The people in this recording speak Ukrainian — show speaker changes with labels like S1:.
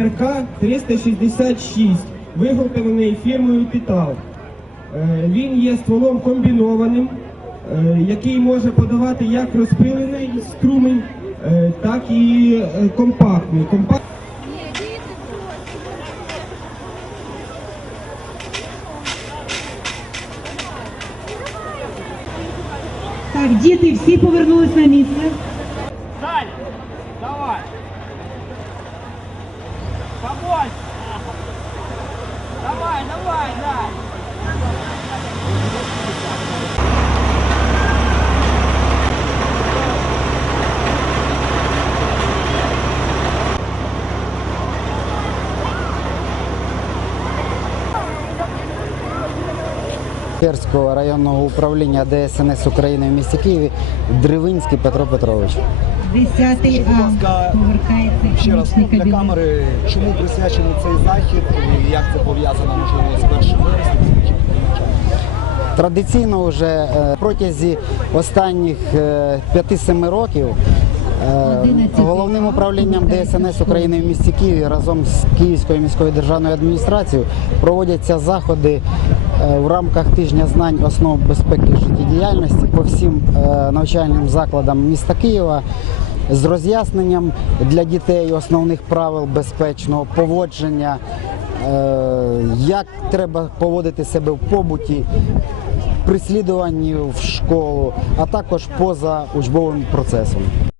S1: РК 366, виготовлений фірмою Титал. Е, Він є стволом комбінованим, е, який може подавати як розпилений струмень, е, так і компактний.
S2: Так, діти всі повернулись на місце.
S3: Терського районного управління ДСНС України в місті Києві Древинський Петро Петрович.
S2: 10
S4: Будь ласка,
S2: повертається
S4: Ще раз для камери, чому присвячений цей захід і як це пов'язано можливо з 1 вересня? Скажіть,
S3: Традиційно вже е, протязі останніх е, 5-7 років е,
S2: 11
S3: головним управлінням ДСНС України в місті Києві разом з Київською міською державною адміністрацією проводяться заходи е, в рамках тижня знань основ безпеки життєдіяльності по всім е, навчальним закладам міста Києва. З роз'ясненням для дітей основних правил безпечного поводження, е, як треба поводити себе в побуті, прислідуванні в школу, а також поза учбовим процесом.